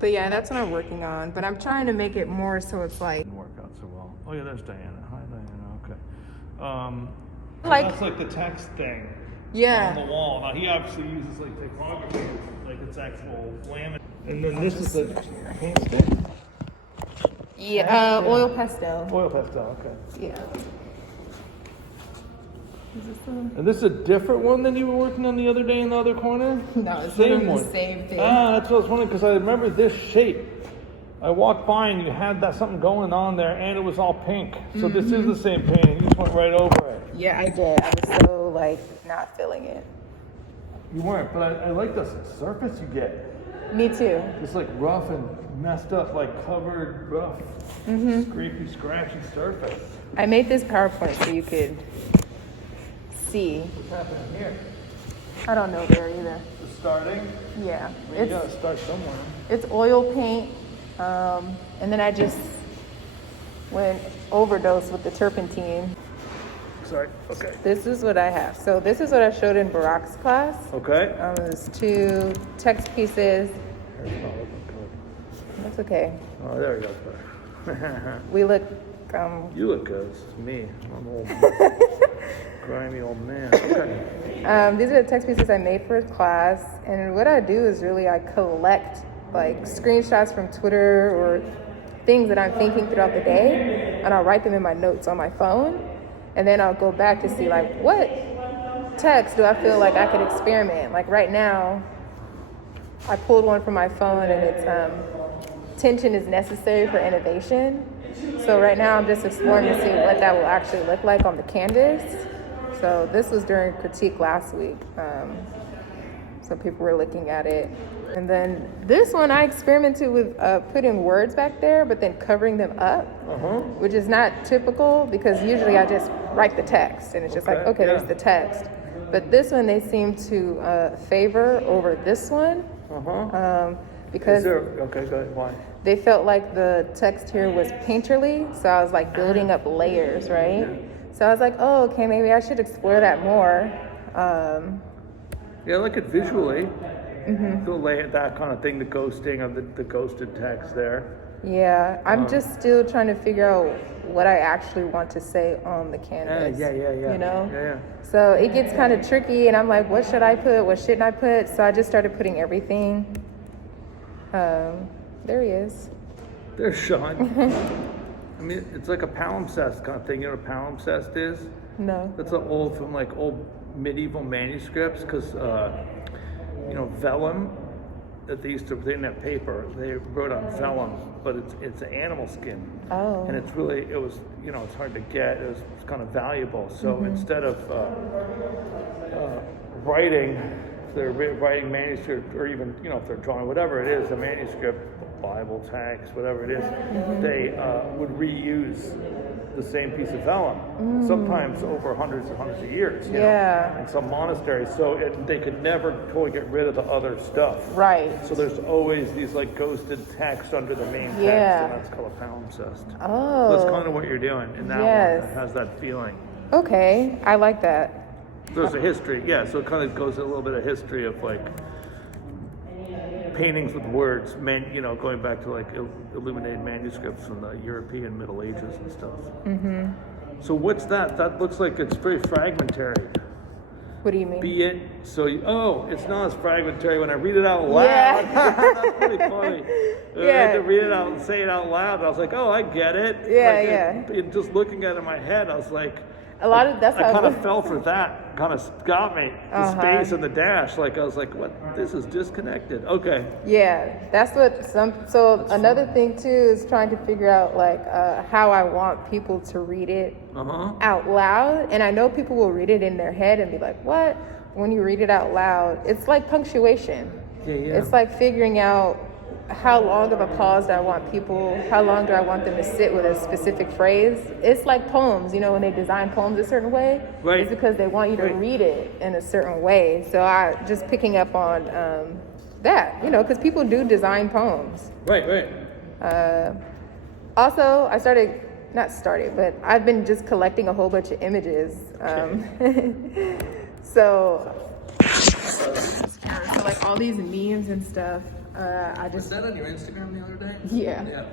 But yeah, that's what I'm working on. But I'm trying to make it more so it's like. Didn't work out so well. Oh yeah, there's Diana. Hi Diana. Okay. Like that's like the text thing. Yeah. On the wall. Now he obviously uses like typography, like it's actual laminate. And then this is the paint stick. Yeah, oil pastel. Oil pastel. Okay. Yeah. Is this and this is a different one than you were working on the other day in the other corner? No, it's same one. the same thing. Ah, that's what I was wondering because I remember this shape. I walked by and you had that something going on there, and it was all pink. So this is the same painting. You just went right over it. Yeah, I did. I was so like not feeling it. You weren't, but I like the surface you get. Me too. It's like rough and messed up, like covered, rough, scrapey, scratchy surface. I made this PowerPoint so you could see. What's happening here? I don't know there either. It's starting? Yeah. You gotta start somewhere. It's oil paint, and then I just went overdose with the turpentine. Sorry, okay. This is what I have. So this is what I showed in Barack's class. Okay. There's 2 text pieces. It's not looking good. That's okay. Oh, there we go. We look, You look good. It's me. I'm an old grimy old man. Okay. these are the text pieces I made for class. And what I do is really I collect like screenshots from Twitter or things that I'm thinking throughout the day. And I'll write them in my notes on my phone. And then I'll go back to see like what text do I feel like I could experiment. Like right now, I pulled one from my phone and it's tension is necessary for innovation. So right now I'm just exploring to see what that will actually look like on the canvas. So this was during critique last week. So people were looking at it. And then this one I experimented with putting words back there, but then covering them up, which is not typical because usually I just write the text and it's just like, okay, there's the text. But this one they seem to favor over this one because okay, go ahead. Why? they felt like the text here was painterly. So I was like building up layers, right? So I was like, oh, okay, maybe I should explore that more. Yeah, I like it visually. That kind of thing, the ghosting of the ghosted text there. Yeah, I'm just still trying to figure out what I actually want to say on the canvas. Yeah. You know? Yeah. So it gets kind of tricky, and I'm like, what should I put? What shouldn't I put? So I just started putting everything. There he is. There's Sean. I mean, it's like a palimpsest kind of thing. You know what a palimpsest is? No. That's an old from like old medieval manuscripts because vellum that they used to put in that paper, they wrote on vellum, but it's an animal skin. Oh. And it's really, it was, it's hard to get. It's kind of valuable. So instead of writing, if they're writing manuscript, or even, if they're drawing, whatever it is, a manuscript, Bible text, whatever it is, they would reuse the same piece of vellum, sometimes over hundreds and hundreds of years, you know, in some monasteries. So they could never totally get rid of the other stuff. Right. So there's always these like ghosted text under the main text, and that's called a palimpsest. Oh. So that's kind of what you're doing in that one. It has that feeling. Okay, I like that. There's a history, so it kind of goes a little bit of history of like paintings with words, going back to like illuminated manuscripts from the European Middle Ages and stuff. So what's that? That looks like it's very fragmentary. What do you mean? It's not as fragmentary when I read it out loud. That's pretty funny. I had to read it out and say it out loud. I was like, oh, I get it. And just looking at it in my head, I was like, that's I kind of fell for that. Kind of got me. The space and the dash. Like I was like, what? This is disconnected. Okay. Yeah, that's what So another thing too is trying to figure out like how I want people to read it out loud. And I know people will read it in their head and be like, what? When you read it out loud, it's like punctuation. Yeah. It's like figuring out how long of a pause do I want people, how long do I want them to sit with a specific phrase. It's like poems, when they design poems a certain way, it's because they want you to read it in a certain way. So I just picking up on that, because people do design poems. Right. Also, but I've been just collecting a whole bunch of images. So like all these memes and stuff. I Was just, that on your Instagram the other day? yeah. Yeah.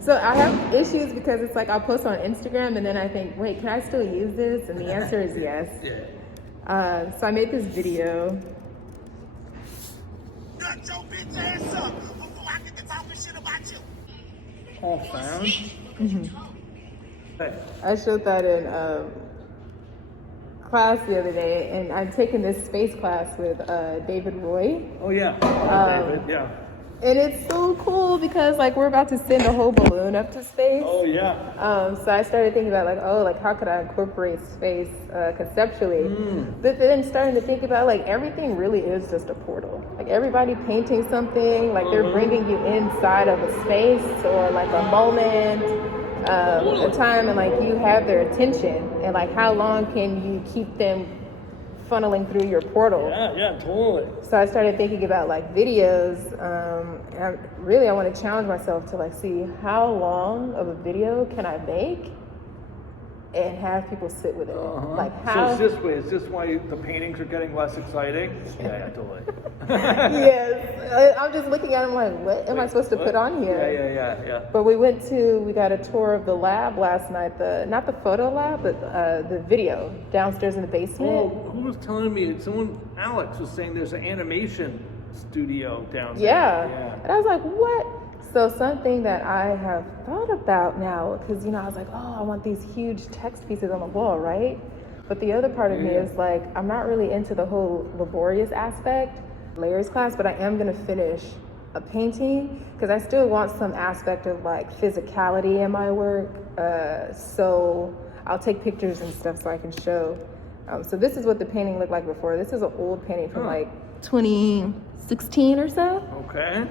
So I have issues because it's like I'll post on Instagram and then I think, wait, can I still use this? And the answer is yes. Yeah. So I made this video. Shut your bitch ass up before I get to talking shit about you. All found. Hey, I showed that in class the other day, and I'm taking this space class with David Roy. oh yeah, David. Yeah. And it's so cool because like we're about to send a whole balloon up to space. Oh yeah. So I started thinking about like, oh, like how could I incorporate space conceptually? But then starting to think about like everything really is just a portal. Like everybody painting something, like they're bringing you inside of a space or like a moment, a time, and like you have their attention. And like how long can you keep them funneling through your portal? Yeah, totally. So I started thinking about like videos, and I want to challenge myself to like see how long of a video can I make and have people sit with it. Like how? So is this why the paintings are getting less exciting? Yeah, totally. Yes, I'm just looking at them like, what am I supposed to put on here? Yeah. But we got a tour of the lab last night, not the photo lab, but the video downstairs in the basement. Oh, who was telling me? Alex was saying there's an animation studio down there. Yeah. And I was like, what? So something that I have thought about now, because, I was like, oh, I want these huge text pieces on the wall, right? But the other part of me is like, I'm not really into the whole laborious aspect, layers class, but I am going to finish a painting because I still want some aspect of like physicality in my work. So I'll take pictures and stuff so I can show. So this is what the painting looked like before. This is an old painting from like 2016 or so. Okay.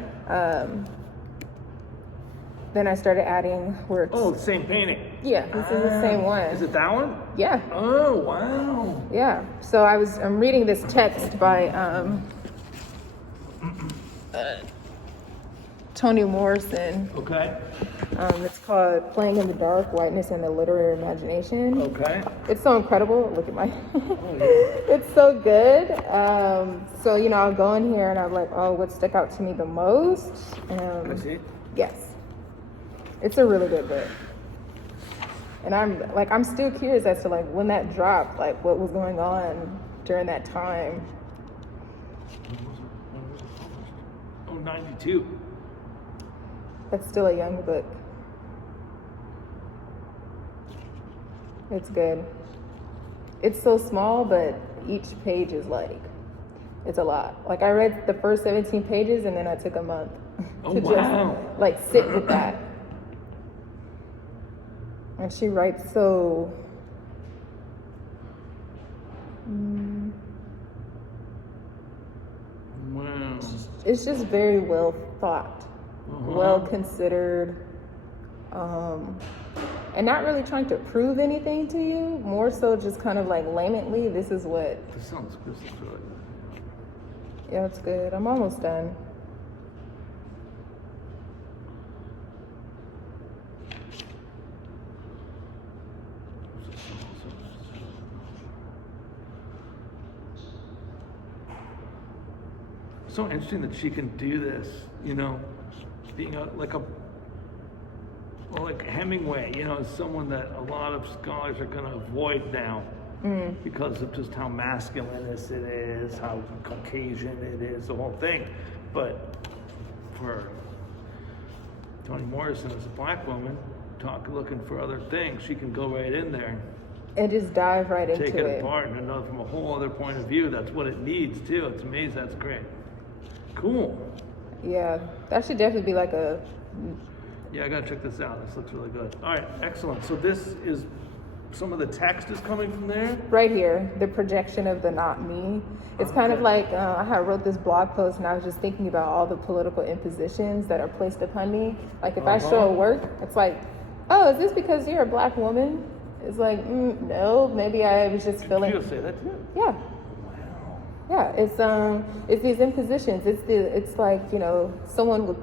Then I started adding works. Oh, the same painting. Yeah, this is the same one. Is it that one? Yeah. Oh, wow. Yeah. So I'm reading this text by Toni Morrison. Okay. It's called Playing in the Dark, Whiteness and the Literary Imagination. Okay. It's so incredible. Look at my... It's so good. So, I'll go in here and I'm like, oh, what stuck out to me the most? I see. Yes. It's a really good book. And I'm still curious as to like when that dropped, like what was going on during that time. Oh, 92. It's still a young book. It's good. It's so small, but each page is like, it's a lot. Like I read the first 17 pages and then I took a month to just like sit with that. And she writes so Wow. it's just very well thought, well considered, and not really trying to prove anything to you, more so just kind of like laymanly, this is what. This sounds good. Yeah, it's good. I'm almost done. So interesting that she can do this, being like Hemingway, is someone that a lot of scholars are going to avoid now because of just how masculinist it is, how Caucasian it is, the whole thing. But for Toni Morrison as a black woman, looking for other things, she can go right in there And just dive right into take it. it apart and know from a whole other point of view. That's what it needs too. It's amazing. That's great. Cool. Yeah, that should definitely be like a... Yeah, I gotta check this out. This looks really good. All right, excellent. So this is, some of the text is coming from there? Right here, the projection of the not me. It's kind of like, I wrote this blog post and I was just thinking about all the political impositions that are placed upon me. Like if I show a work, it's like, oh, is this because you're a black woman? It's like, no, maybe I was just feeling... Did you say that too? Yeah. Yeah, it's these impositions. It's like, someone would,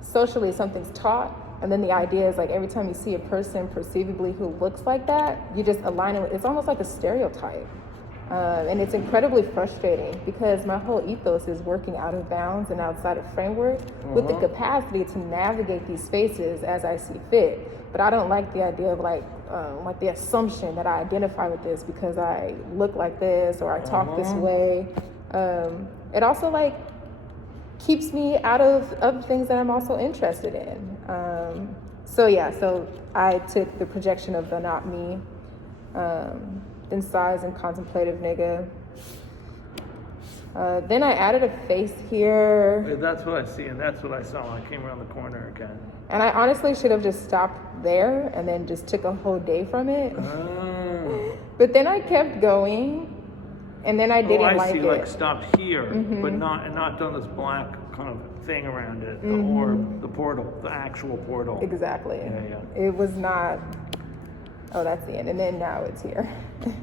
socially something's taught, and then the idea is like every time you see a person perceivably who looks like that, you just align it with, it's almost like a stereotype. And it's incredibly frustrating because my whole ethos is working out of bounds and outside of framework with the capacity to navigate these spaces as I see fit. But I don't like the idea of like the assumption that I identify with this because I look like this or I talk this way. It also like keeps me out of other things that I'm also interested in. So I took the projection of the not me, then size and contemplative nigga. Then I added a face here. That's what I see, and that's what I saw when I came around the corner again. And I honestly should have just stopped there and then just took a whole day from it. But then I kept going, and then I didn't like it. Like stopped here, but not done this black kind of thing around it, or the portal, the actual portal. Exactly. Yeah. It was not. Oh, that's the end. And then now it's here.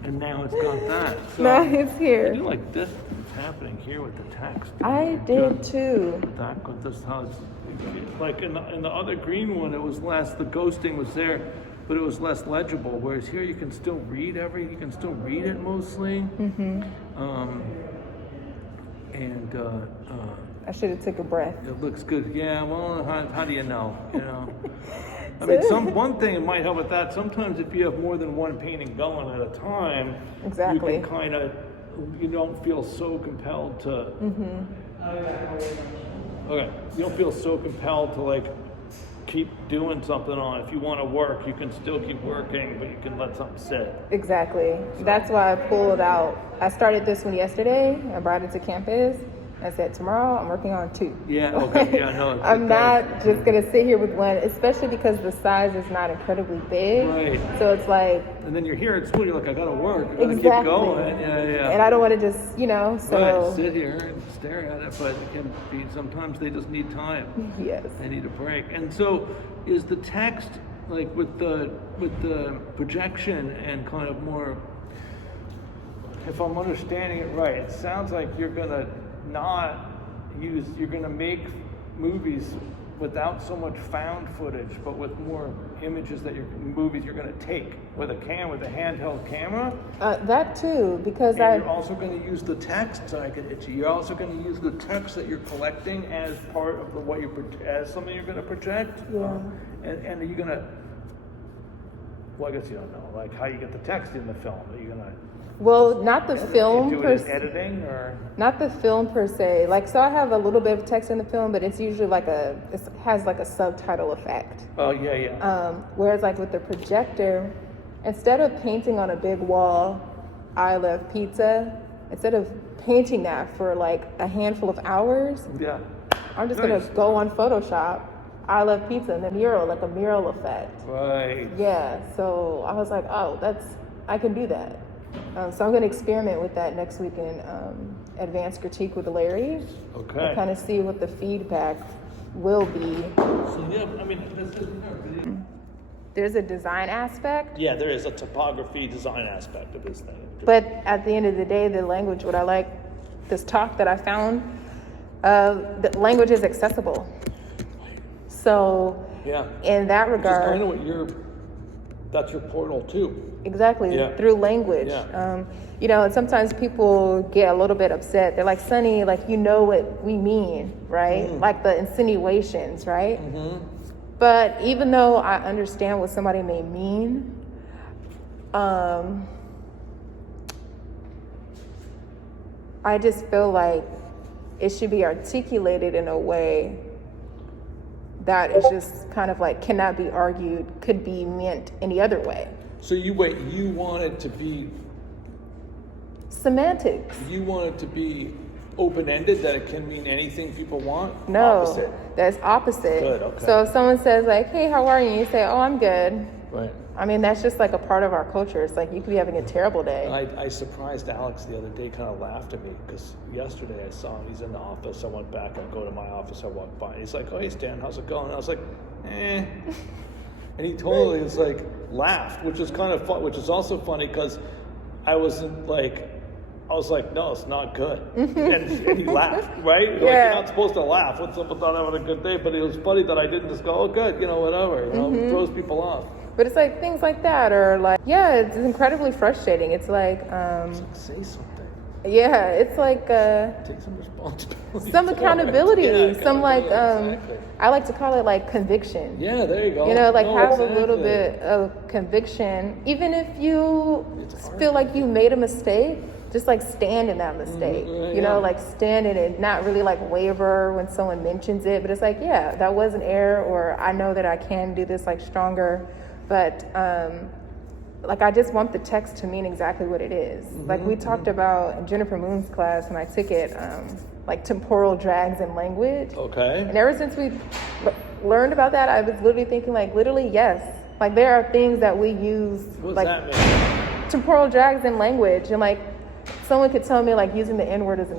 And now it's got that. So now it's here. I do like this is happening here with the text. I did too. That with this how it's like in the other green one, it was less. The ghosting was there, but it was less legible. Whereas here, you can still read you can still read it mostly. I should have took a breath. It looks good. Yeah. Well, how do you know? You know. I mean, one thing that might help with that. Sometimes, if you have more than one painting going at a time, exactly, you can you don't feel so compelled to. Okay, you don't feel so compelled to like keep doing something on. If you want to work, you can still keep working, but you can let something sit. Exactly. So. That's why I pulled out. I started this one yesterday. I brought it to campus. I said, tomorrow I'm working on 2. Yeah, okay, yeah, no. I'm not just going to sit here with one, especially because the size is not incredibly big. Right. So it's like... And then you're here at school, you're like, I got to work. I got to keep going. Yeah. And I don't want to just, so... Right, sit here and stare at it, but it can be, sometimes they just need time. Yes. They need a break. And so is the text, like with the projection and kind of more... If I'm understanding it right, it sounds like you're going to you're going to make movies without so much found footage, but with more images that you're going to take with a handheld camera. That too, because you're also going to use the text. So I get itchy. You're also going to use the text that you're collecting as part of as something you're going to project. Yeah. And are you going to? Well, I guess you don't know, like how you get the text in the film. Are you going to? Well, not the film per se. Editing or not the film per se. Like, so I have a little bit of text in the film, but it's usually it has like a subtitle effect. Oh yeah. Whereas like with the projector, instead of painting on a big wall, I love pizza. Instead of painting that for like a handful of hours, I'm just gonna go on Photoshop. I love pizza and the mural, like a mural effect. Right. Yeah. So I was like, oh, I can do that. So I'm going to experiment with that next week in advanced critique with Larry. Okay. And kind of see what the feedback will be. So yeah, I mean, there's a design aspect. Yeah, there is a topography design aspect of this thing. But at the end of the day, the language, what I like, this talk that I found, the language is accessible. So in that regard, kind of what that's your portal too. Exactly, through language. Yeah. And sometimes people get a little bit upset. They're like, Suni, like, you know what we mean, right? Like the insinuations, right? But even though I understand what somebody may mean, I just feel like it should be articulated in a way that is just kind of like cannot be argued, could be meant any other way. So you want it to be semantics. You want it to be open-ended, that it can mean anything people want? No, opposite. That's opposite. Good, okay. So if someone says like, hey, how are you? And you say, oh, I'm good. Right. I mean, that's just like a part of our culture. It's like you could be having a terrible day. I surprised Alex the other day, kind of laughed at me, because yesterday I saw him, he's in the office, I went back, I go to my office, I walk by, and he's like, oh, hey Stan, how's it going? And I was like, eh. And he totally was like, laughed, which is kind of fun, which is also funny, because I was like, no, it's not good. And he laughed, right? Like, you're not supposed to laugh when someone's not having a good day, but it was funny that I didn't just go, oh, good, whatever, throws people off. But it's like things like that, or like, yeah, it's incredibly frustrating. It's like, Say something. yeah, it's like, Take some responsibility. some accountability, Yeah, some like, exactly. I like to call it like conviction. Yeah, there you go. You know, like No, have exactly. a little bit of conviction, even if you It's hard. feel like you made a mistake. Just like stand in that mistake, you know, yeah. like stand in it, not really like waver when someone mentions it, but it's like, yeah, that was an error, or I know that I can do this like stronger, but like I just want the text to mean exactly what it is. Like we talked about in Jennifer Moon's class when I took it, like temporal drags in language. Okay. And ever since we learned about that, I was literally thinking like, literally, yes. Like there are things that we use, What does like that mean? temporal drags in language, and like someone could tell me like using the N-word is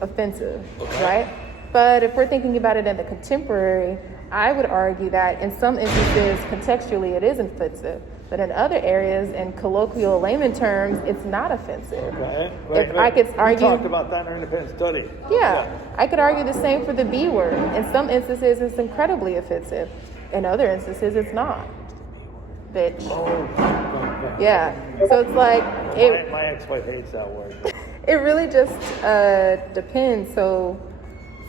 offensive, Okay. right? But if we're thinking about it in the contemporary, I would argue that in some instances, contextually, it is offensive. But in other areas, in colloquial layman terms, it's not offensive. Okay. If I could argue, We talked about that in our independent study. yeah, I could argue the same for the B word. In some instances, it's incredibly offensive. In other instances, it's not. Bitch. Oh, Yeah. So it's like my ex-wife hates that word. it really just depends. So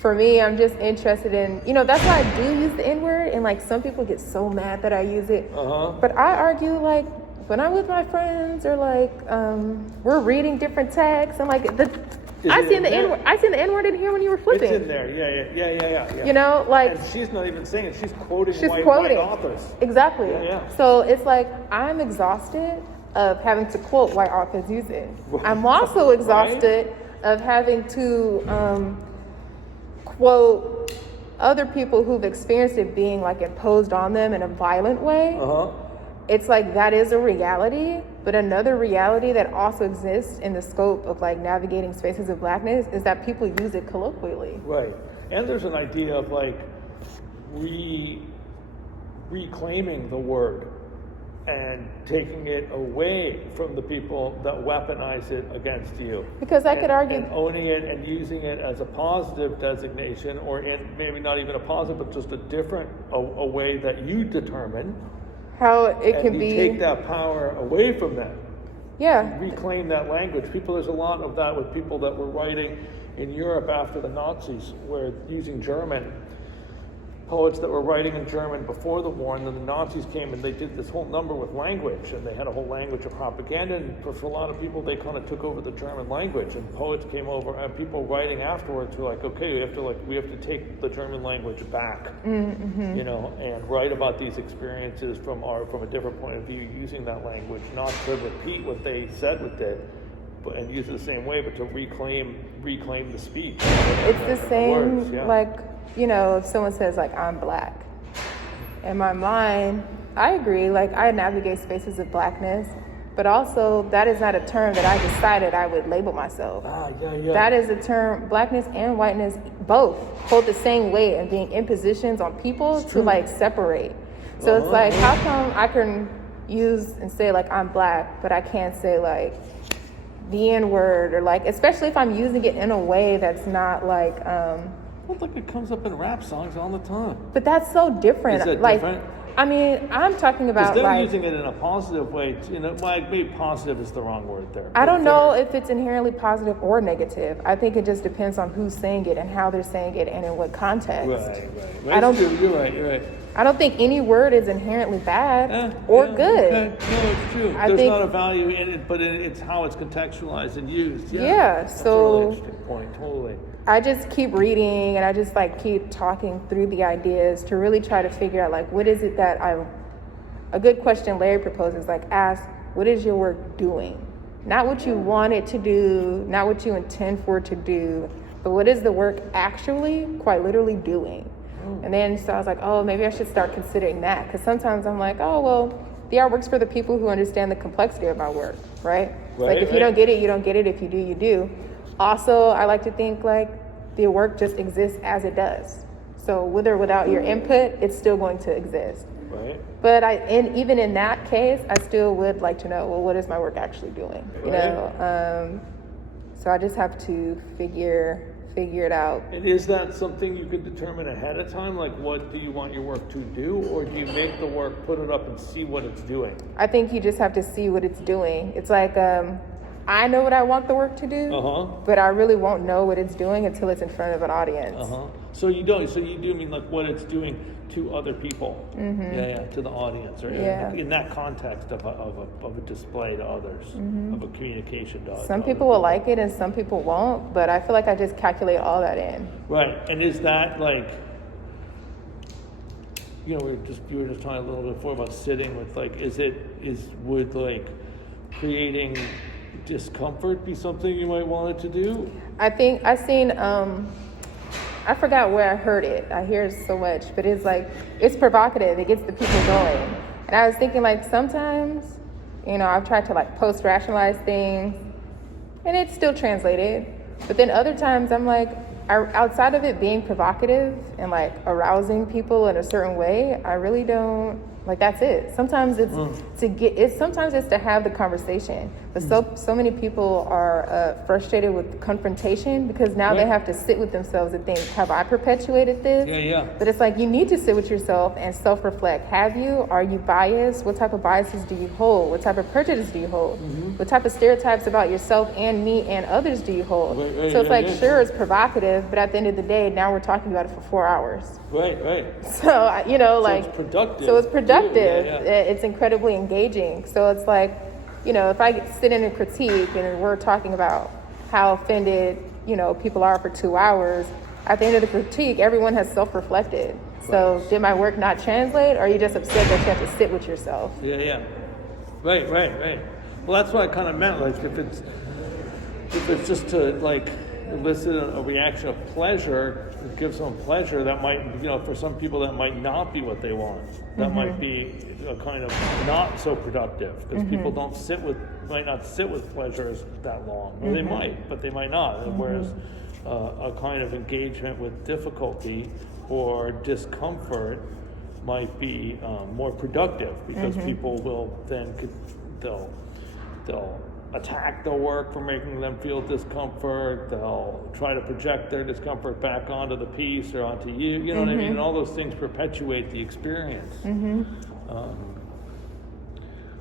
for me, I'm just interested in, you know, that's why I do use the N-word, and like some people get so mad that I use it. But I argue like when I'm with my friends, or like we're reading different texts, and like I seen the N-word in here when you were flipping. It's in there. Yeah. You know, like And she's not even saying it. She's quoting she's white quoting authors. exactly. Yeah. So it's like I'm exhausted of having to quote white authors use it. I'm also exhausted of having to quote other people who've experienced it being like imposed on them in a violent way. It's like that is a reality, but another reality that also exists in the scope of like navigating spaces of blackness is that people use it colloquially. Right. And there's an idea of like reclaiming the word and taking it away from the people that weaponize it against you. Because I could argue, And owning it and using it as a positive designation, or in maybe not even a positive, but just a different a way that you determine. how it And can you be, take that power away from them. yeah, Reclaim that language. There's a lot of that with people that were writing in Europe after the Nazis, where using German, poets that were writing in German before the war, and then the Nazis came and they did this whole number with language, and they had a whole language of propaganda, and for a lot of people they kind of took over the German language, and poets came over, and people writing afterwards were like, okay, we have to take the German language back, you know, and write about these experiences from a different point of view, using that language, not to repeat what they said with it, but and use it the same way, but to reclaim the speech. it's the same, words, yeah. like, you know, if someone says like I'm black, in my mind, I agree, like I navigate spaces of blackness, but also that is not a term that I decided I would label myself. Yeah. That is a term, blackness and whiteness both hold the same weight in being impositions on people to like separate. So it's like, how come I can use and say like I'm black, but I can't say like the N-word, or like, especially if I'm using it in a way that's not like, Like it comes up in rap songs all the time. but that's so different. Is it like, different? I mean, I'm talking Because about they're like, using it in a positive way. You know, maybe positive is the wrong word there. I don't know if it's inherently positive or negative. I think it just depends on who's saying it and how they're saying it and in what context. Right. I don't- You're right. I don't think any word is inherently bad or good. Okay. No, it's true. I There's think- not a value in it, but it's how it's contextualized and used. Yeah, That's so- a really interesting point. Totally. I just keep reading, and I just like keep talking through the ideas to really try to figure out like what is it that a good question Larry proposes, like ask, what is your work doing? Not what you want it to do, not what you intend for it to do, but what is the work actually, quite literally doing? And then so I was like, oh, maybe I should start considering that, because sometimes I'm like, oh, well, the art works for the people who understand the complexity of my work, right? Like if you don't get it, you don't get it. If you do, you do. Also, I like to think like the work just exists as it does. So with or without your input, it's still going to exist. Right. But even in that case, I still would like to know, well, what is my work actually doing? You know, so I just have to figure figure it out. And is that something you can determine ahead of time? Like, what do you want your work to do? Or do you make the work, put it up, and see what it's doing? I think you just have to see what it's doing. It's like, I know what I want the work to do, but I really won't know what it's doing until it's in front of an audience. So you don't. So you do mean like what it's doing to other people. To the audience, or in that context of a display to others, of a communication to others. Some people will like it and some people won't, but I feel like I just calculate all that in. Right. And is that like, you were just talking a little bit before about sitting with, like, would like creating discomfort be something you might want it to do? I think I've seen, I forgot where I heard it. I hear it so much, but it's like, it's provocative. It gets the people going. And I was thinking, like, sometimes, I've tried to like post-rationalize things and it's still translated. But then other times I'm like, outside of it being provocative and like arousing people in a certain way, I really don't, like, that's it. Sometimes it's sometimes it's to have the conversation. But so many people are frustrated with confrontation because now they have to sit with themselves and think, have I perpetuated this? But it's like, you need to sit with yourself and self-reflect. Have you? Are you biased? What type of biases do you hold? What type of prejudice do you hold? What type of stereotypes about yourself and me and others do you hold? So it's sure, it's provocative, but at the end of the day, now we're talking about it for 4 hours. So, so it's productive. So it's productive. It's incredibly engaging. So it's like, if I sit in a critique and we're talking about how offended, people are for 2 hours, at the end of the critique, everyone has self-reflected. So did my work not translate, or are you just upset that you have to sit with yourself? Right. Well, that's what I kind of meant. Like, if it's just to like elicit a reaction of pleasure, give someone pleasure, that might, for some people that might not be what they want. That might be a kind of not so productive, because people might not sit with pleasure that long. Or they might, but they might not. Whereas a kind of engagement with difficulty or discomfort might be more productive, because people will then they'll attack the work for making them feel discomfort. They'll try to project their discomfort back onto the piece or onto you. You know what I mean? And all those things perpetuate the experience.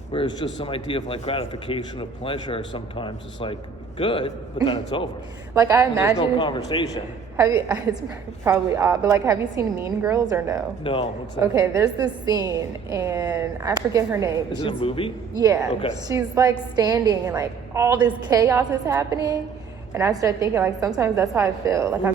Whereas just some idea of like gratification of pleasure sometimes is like good, but then it's over. Like, I imagine there's no conversation. It's probably odd, but like, have you seen Mean Girls or no? No. What's that? Okay, there's this scene, and I forget her name. Is it a movie? Yeah. Okay. She's like standing, and like all this chaos is happening, and I start thinking, like, sometimes that's how I feel. Like, I'm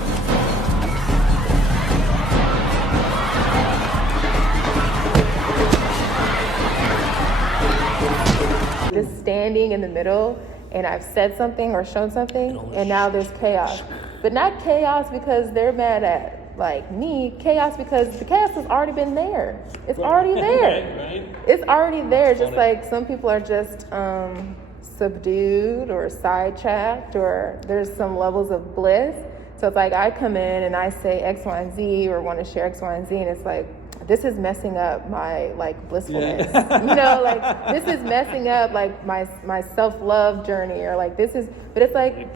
just standing in the middle, and I've said something or shown something, and now there's chaos. But not chaos because they're mad at, like, me. Chaos because the chaos has already been there. It's already there. It's already there. Just like some people are just subdued or sidetracked, or there's some levels of bliss. So it's like I come in and I say X, Y, and Z, or want to share X, Y, and Z, and it's like, this is messing up my like blissfulness. Like, this is messing up like my self-love journey, or like this is, but it's like,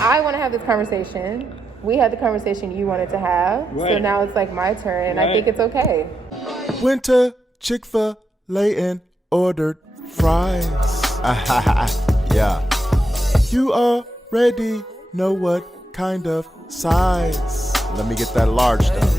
I want to have this conversation. We had the conversation you wanted to have. So now it's like my turn, and I think it's okay. Went to Chick-fil-A and ordered fries. Yeah. You already know what kind of size. Let me get that large though.